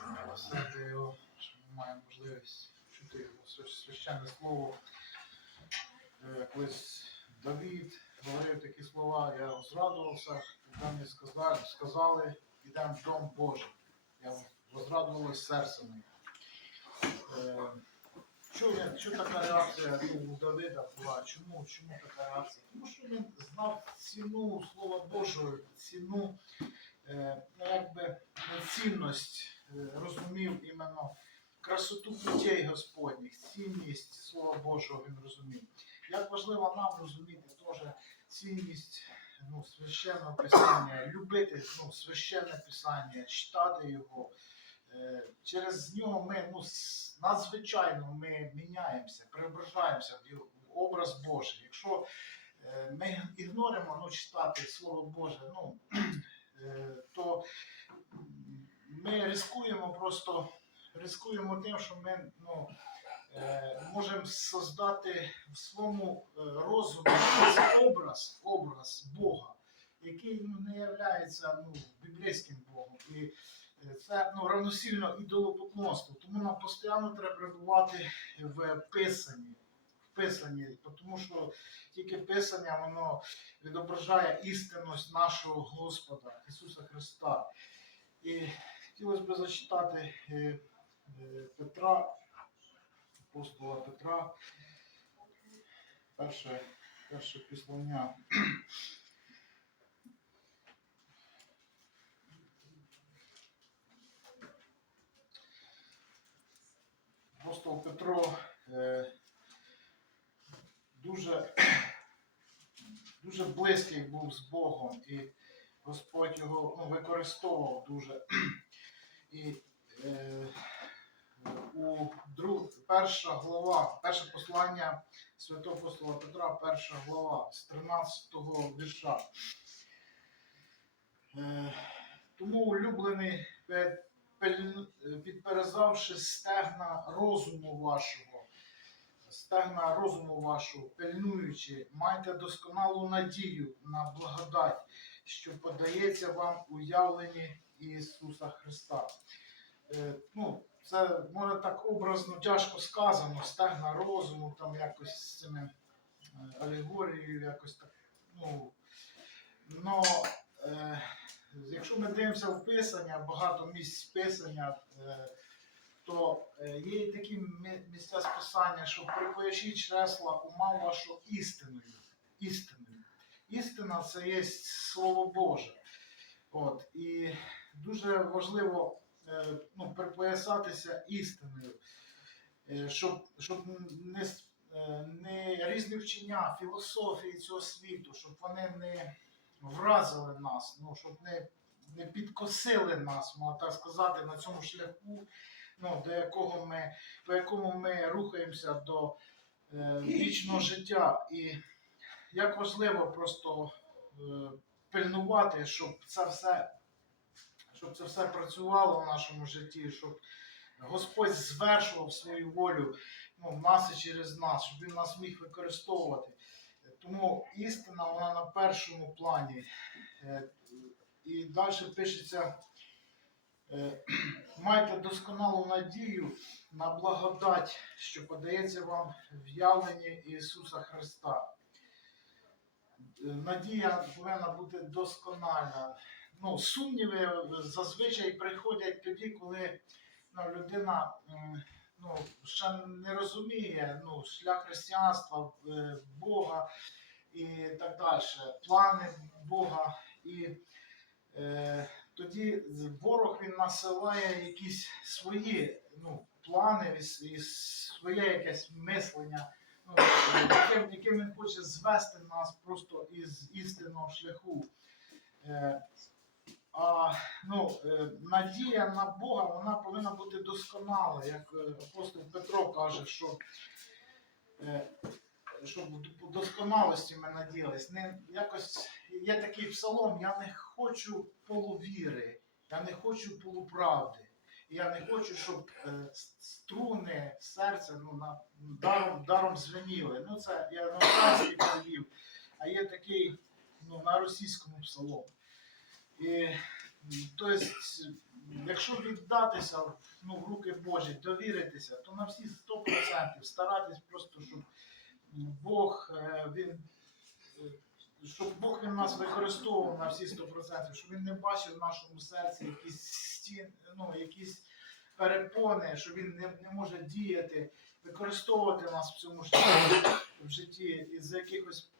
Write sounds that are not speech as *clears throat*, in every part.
Милосердя його, що ми маємо можливість чути його священне слово. Е, Колись Давід говорив такі слова, я зрадувався, коли мені сказали, сказали, йдемо в дом Божий. Я возрадувалось серце моє. Е, Чому, я- чому така реакція у Давида була? Чому, чому така реакція? Тому що він знав ціну Слова Божого, ціну, е, ну, якби цінність, е, розумів іменно красоту путей Господніх, цінність Слова Божого він розумів. Як важливо нам розуміти теж цінність ну, священного писання, любити ну, священне писання, читати його. Е, Через нього ми ну, надзвичайно ми міняємося, преображаємося в образ Божий. Якщо е, ми ігноримо ну, читати Слово Боже, ну, *clears throat* е, то ми рискуємо просто рискуємо тим, що ми ну, е, можемо создати в своєму е, розумі образ, образ Бога, який ну, не є ну, біблійським Богом. І е, це ну, равносильно ідолопоклонству. Тому нам постійно треба перебувати в писанні. В писанні, тому що тільки писання воно відображає істинність нашого Господа Ісуса Христа. І хотілося б зачитати е, е, Петра, апостола Петра, перше, перше післання. Апостол Петро е, дуже, дуже близький був з Богом, і Господь його ну, використовував дуже. І е, у друг, перша глава, перше послання святого апостола Петра, перша глава з 13-го вірша. Е, тому улюблений, підперезавши стегна розуму вашого, стегна розуму вашого, пильнуючи, майте досконалу надію на благодать, що подається вам у явленні Ісуса Христа. Е, ну, це може так образно тяжко сказано, стегна розуму, там якось з цими е, алегорією, якось так. Ну, но, е, якщо ми дивимося в писання, багато місць писання, то є і такі місця з писання, що припояшіть чресла ума вашу істиною. істиною. Істина це є Слово Боже. От, і дуже важливо е, ну, припоясатися істиною, е, щоб, щоб не, е, не різні вчення, філософії цього світу, щоб вони не вразили нас, ну, щоб не, не підкосили нас, можна так сказати, на цьому шляху, ну, до якого ми, по якому ми рухаємося до е, вічного життя. І як важливо просто е, пильнувати, щоб це все щоб це все працювало в нашому житті, щоб Господь звершував свою волю ну, в нас і через нас, щоб Він нас міг використовувати. Тому істина вона на першому плані. Е, І далі пишеться. е, *clears throat* Майте досконалу надію на благодать, що подається вам в явленні Ісуса Христа. Е, Надія повинна бути доскональна ну, сумніви зазвичай приходять тоді, коли ну, людина ну, ще не розуміє ну, шлях християнства, е, Бога і так далі, плани Бога. І е, тоді ворог він насилає якісь свої ну, плани і, своє якесь мислення. Ну, яким, яким він хоче звести нас просто із істинного шляху. Е, а, ну, е, надія на Бога вона повинна бути досконала, як е, апостол Петро каже, що е, щоб до досконалості ми надіялись. Не, якось є такий псалом, я не хочу полувіри, я не хочу полуправди. Я не хочу, щоб струни серця ну, на, даром, даром звеніли. Ну, це я на український перевів, а є такий ну, на російському псалом. І, м, то есть, якщо віддатися ну, в руки Божі, довіритися, то на всі 100% старатись просто, щоб Бог е, він. Щоб Бог він нас використовував на всі 100%, щоб він не бачив в нашому серці якісь стін, ну, якісь перепони, що він не, не може діяти, використовувати нас в цьому в житті із якихось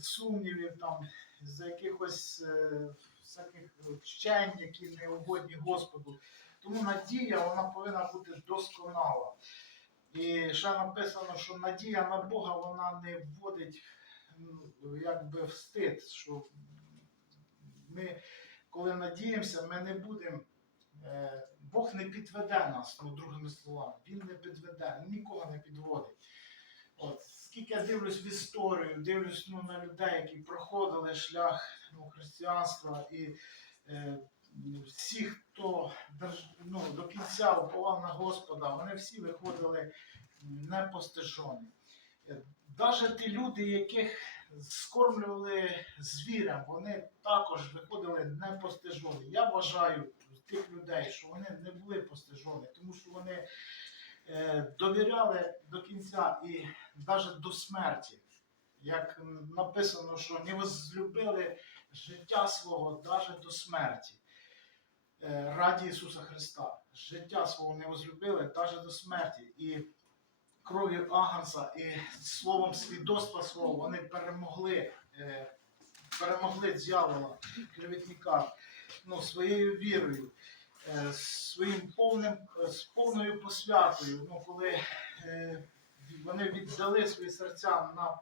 сумнівів, там, з якихось е, всяких вчень, які не угодні Господу. Тому надія вона повинна бути досконала. І ще написано, що надія на Бога вона не вводить якби в стид, що ми, коли надіємося, ми не будемо. е, Бог не підведе нас, ну, другими словами. Він не підведе, нікого не підводить. От, скільки я дивлюсь в історію, дивлюсь ну, на людей, які проходили шлях ну, християнства і е, всі, хто ну, до кінця уповав на Господа, вони всі виходили непостижені. Навіть ті люди, яких скормлювали звірям, вони також виходили непостижені. Я вважаю тих людей, що вони не були постижені, тому що вони е, довіряли до кінця і навіть до смерті. Як написано, що не возлюбили життя свого навіть до смерті. Е, раді Ісуса Христа. Життя свого не возлюбили навіть до смерті. І кров'ю Аганса і словом свідоцтва свого вони перемогли, е, перемогли дьявола, клеветника, ну, своєю вірою, е, своїм повним, е, з повною посвятою, ну, коли е, вони віддали свої серця на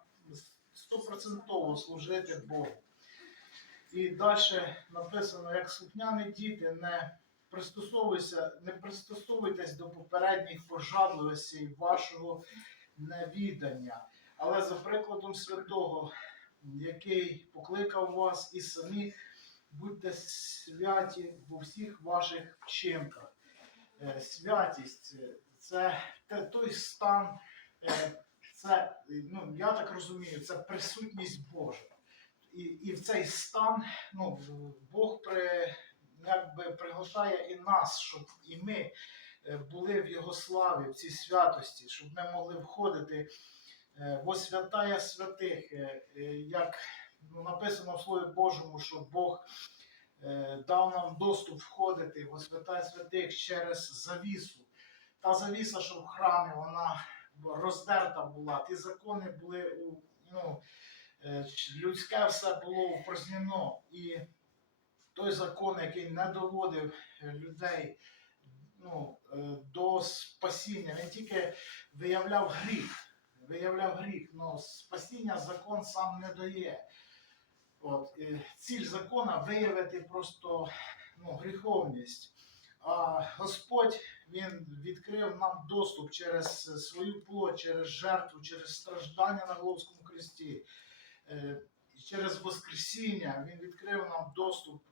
стопроцентово служити Богу. І далі написано, як слухняні діти, не пристосовуйся, не пристосовуйтесь до попередніх пожадливостей вашого невідання, але за прикладом святого, який покликав вас і самі будьте святі в всіх ваших вчинках. Е, Святість е, це той стан, е, це, ну, я так розумію, це присутність Божа. І, і в цей стан ну, Бог при, якби приглашає і нас, щоб і ми були в Його славі, в цій святості, щоб ми могли входити во святая святих, як написано в Слові Божому, що Бог е, дав нам доступ входити во святая святих через завісу. Та завіса, що в храмі, вона роздерта була, ті закони були ну, е, людське все було упразнено. І той закон, який не доводив людей ну, е, до спасіння, він тільки виявляв гріх. Виявляв гріх, але спасіння закон сам не дає. От, і ціль закона виявити просто ну, гріховність. А Господь Він відкрив нам доступ через свою плоть, через жертву, через страждання на Головському хресті. Е, через Воскресіння Він відкрив нам доступ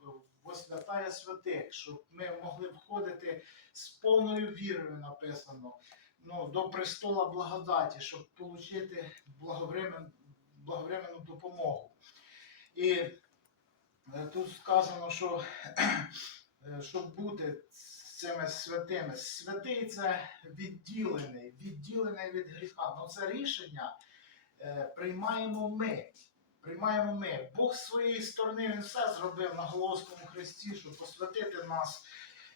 в святая святих, щоб ми могли входити з повною вірою, написано, ну, до престола благодаті, щоб отримати благовремен, благовременну допомогу. І е, тут сказано, що е, щоб бути цими святими, святий це відділений, відділений від гріха. Ну це рішення е, приймаємо ми. Приймаємо ми. Бог з своєї сторони він все зробив на Головському хресті, щоб посвятити нас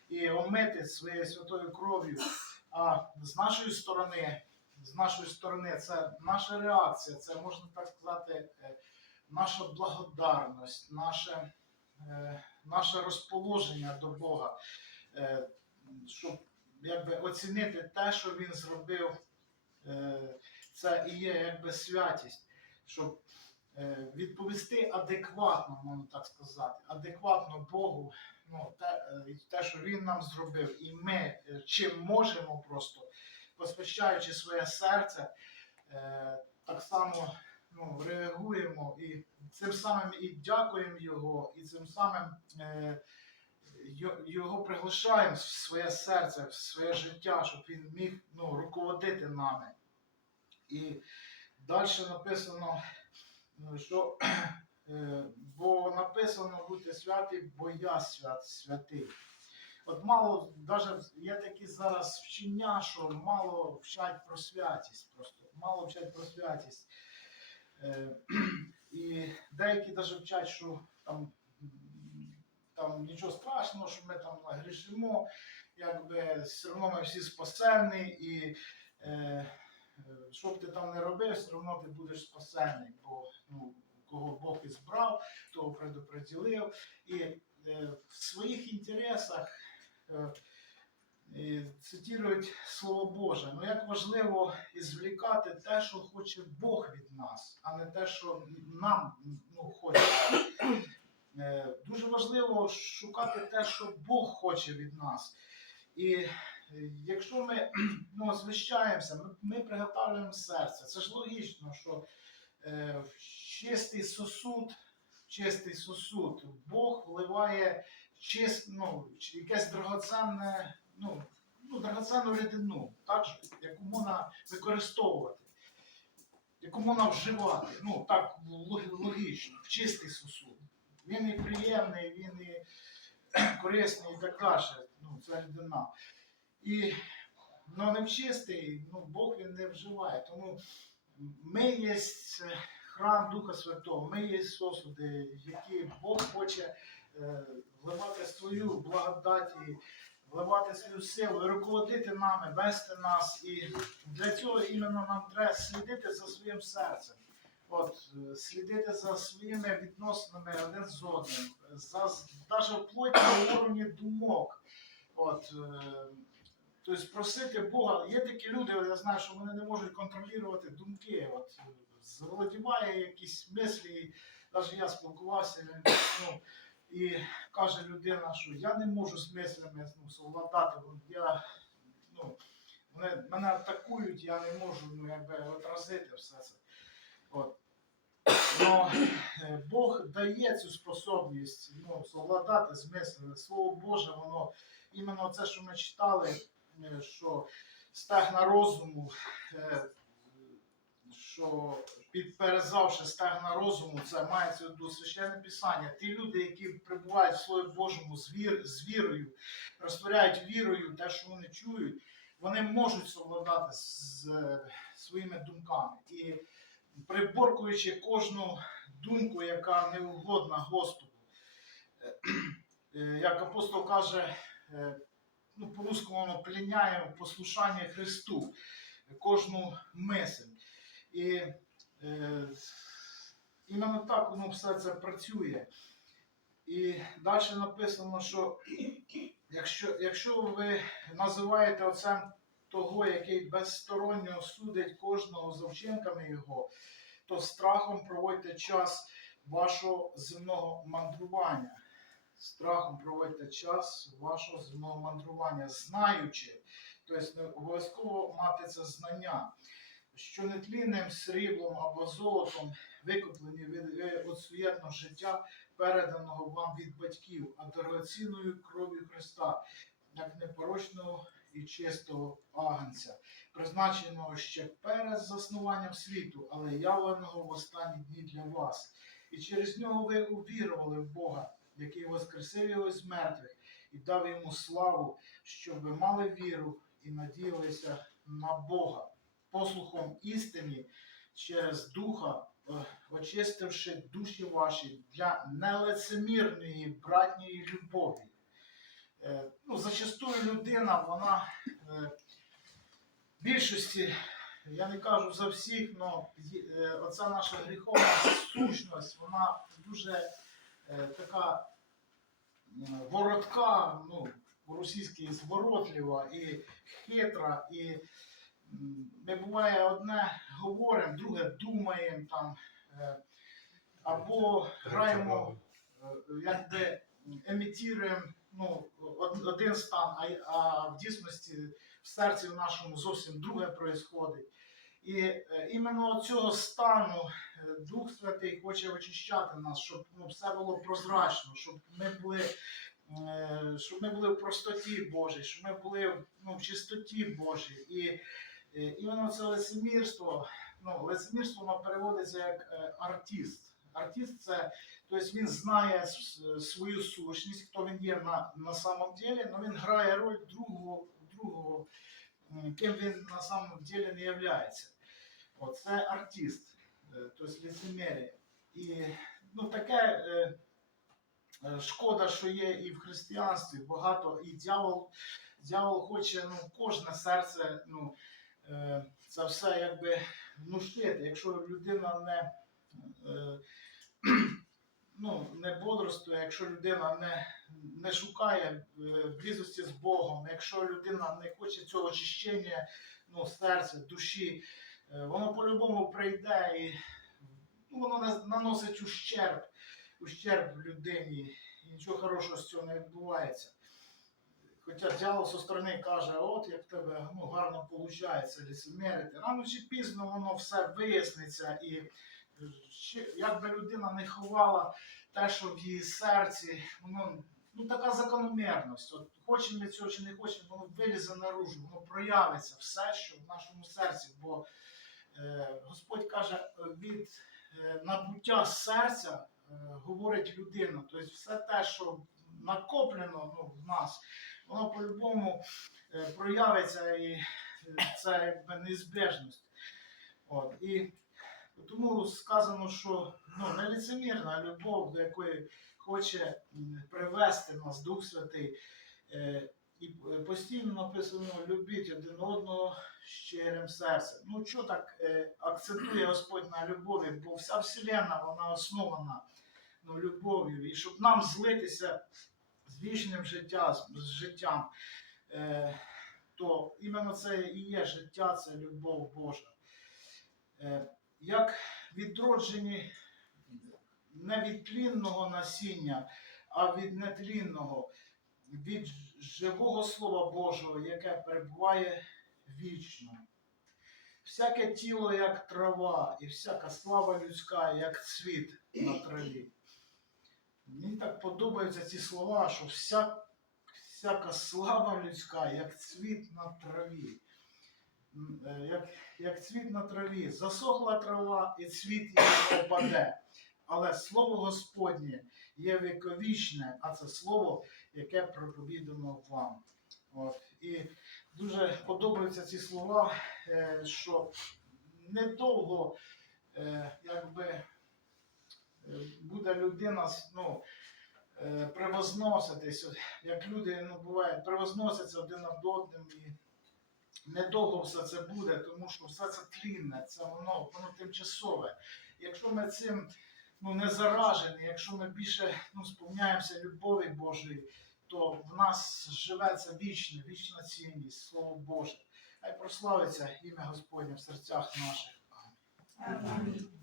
і омити своєю святою кров'ю. А з нашої сторони, з нашої сторони, це наша реакція, це можна так сказати, наша благодарність, наше, е, наше розположення до Бога, е, щоб якби оцінити те, що він зробив, е, це і є якби святість, щоб відповісти адекватно, можна так сказати, адекватно Богу, ну, те, те, що Він нам зробив, і ми чим можемо просто, посвящаючи своє серце, так само ну, реагуємо і цим самим і дякуємо Його, і цим самим е, його приглашаємо в своє серце, в своє життя, щоб він міг ну, руководити нами. І далі написано, ну, що е, бо написано бути святий, бо я свят, святий. От мало, навіть є такі зараз вчення, що мало вчать про святість, просто мало вчать про святість. Е, *clears throat* і деякі навіть вчать, що там, там нічого страшного, що ми там грішимо, якби все одно ми всі спасені, і е, що б ти там не робив, все одно ти будеш спасений, бо ну, кого Бог і збрав, того предоприділив. І е, в своїх інтересах е, цитують Слово Боже. Ну як важливо ізвлікати те, що хоче Бог від нас, а не те, що нам ну, хочеться. Е, Дуже важливо шукати те, що Бог хоче від нас. І е, якщо ми *clears throat* ну, звищаємося, ми, ми приготовлюємо серце. Це ж логічно, що е, чистий сосуд, чистий сосуд Бог вливає чист, ну, якесь драгоценне, ну, ну, драгоценну рідину, так, яку можна використовувати, яку можна вживати. Ну, так логічно, в чистий сосуд. Він і приємний, він і *clears throat* корисний і так далі. Ну, це рідина. І ну, не в чистий, ну, Бог він не вживає. Тому ми є храм Духа Святого, ми є сосуди, які Бог хоче е, вливати свою благодать, вливати свою силу, руководити нами, вести нас. І для цього іменно нам треба слідити за своїм серцем. От, е, слідити за своїми відносинами один з одним, за навіть вплоть на уровні думок. От, е, тобто просити Бога. Є такі люди, я знаю, що вони не можуть контролювати думки. От, е, заволодіває якісь мислі, навіть я спілкувався, ну, і каже людина, що я не можу з мислями ну, совладати, я, ну, вони, мене атакують, я не можу ну, якби, отразити все це. От. Но е, Бог дає цю способність ну, совладати з мислями. Слово Боже, воно іменно це, що ми читали, е, що стегна розуму, е, що підперезавши стегна розуму, це мається до священне писання. Ті люди, які перебувають в Слові Божому з, вір, з вірою, розтворяють вірою те, що вони чують, вони можуть совладати з е, своїми думками. І приборкуючи кожну думку, яка не угодна Господу. Е, е, Як апостол каже, ну, по-русскому воно пленяє послушання Христу, кожну мисль. І е, іменно так воно все це працює. І далі написано, що якщо, якщо ви називаєте отцем того, який безсторонньо судить кожного за вчинками його, то страхом проводьте час вашого земного мандрування. Страхом проводьте час вашого земного мандрування, знаючи, тобто не обов'язково мати це знання, що нетлінним сріблом або золотом викуплені від від отсуєтного життя, переданого вам від батьків, а дорогоцінною кров'ю Христа, як непорочного і чистого агнця, призначеного ще перед заснуванням світу, але явленого в останні дні для вас. І через нього ви увірували в Бога, який воскресив його з мертвих і дав йому славу, щоб ви мали віру і надіялися на Бога, послухом істині через Духа, е, очистивши душі ваші для нелицемірної братньої любові. Е, Ну, зачастую людина, вона е, в більшості, я не кажу за всіх, але оця наша гріховна сущність, вона дуже така воротка, ну, по-російськи зворотлива і хитра. І ми буває одне говоримо, друге думаємо там, е, або граємо, е, якби емітуємо ну, один стан, а, а в дійсності в серці в нашому зовсім друге происходить. І е, іменно цього стану Дух Святий хоче очищати нас, щоб ну, все було прозрачно, щоб ми були, щоб ми були в простоті Божій, щоб ми були ну, в чистоті Божій. І е, іменно це лицемірство, ну, лицемірство воно переводиться як е, артист. Артист це, тобто він знає свою сущність, хто він є на, на самом деле, але він грає роль другого, другого ким він на самом деле не. От, це артист, е, тобто лицемір'я. І ну, таке е, е, шкода, що є і в християнстві багато, і дьявол, дьявол хоче ну, кожне серце, ну, е, це все якби внушити. Якщо людина не, е, ну, не бодрствує, якщо людина не, не шукає е, близості з Богом, якщо людина не хоче цього очищення ну, серця, душі, е, воно по-любому прийде і ну, воно наносить ущерб, ущерб людині, і нічого хорошого з цього не відбувається. Хоча дьявол зі сторони каже, от як тебе ну, гарно виходить лісомерити. Рано чи пізно воно все виясниться, і е, як би людина не ховала те, що в її серці, воно ну, така закономірність. От хочемо ми цього чи не хочемо, воно вилізе наружу, воно проявиться все, що в нашому серці. Бо е, Господь каже, від е, набуття серця е, говорить людина. Тобто все те, що накоплено ну, в нас, воно по-любому е, проявиться і е, це якби неізбежність. От. І тому сказано, що ну, неліцемірна любов, до якої хоче привести нас Дух Святий. Е, і постійно написано любіть один одного щирим серцем. Ну що так е, акцентує Господь на любові, бо вся вселенна вона основана ну, любов'ю. І щоб нам злитися вічним життя, з, з життям, е, то іменно це і є життя, це любов Божа. Е, як відроджені не від тлінного насіння, а від нетлінного, від живого Слова Божого, яке перебуває вічно. Всяке тіло, як трава, і всяка слава людська, як цвіт на траві. Мені так подобаються ці слова, що вся, всяка слава людська, як цвіт на траві. Е, Як, як цвіт на траві. Засохла трава і цвіт її опаде. Але слово Господнє є віковічне, а це слово, яке проповідано вам. От. І дуже подобаються ці слова, е, що недовго е, якби, буде людина ну, е, превозноситись, як люди ну, буває, превозносяться один над одним і недовго все це буде, тому що все це тлінне, це воно, воно тимчасове. Якщо ми цим ну, не заражені, якщо ми більше ну, сповняємося любові Божої, то в нас живеться вічне, вічна цінність, Слово Боже. Хай прославиться ім'я Господнє в серцях наших. Амінь.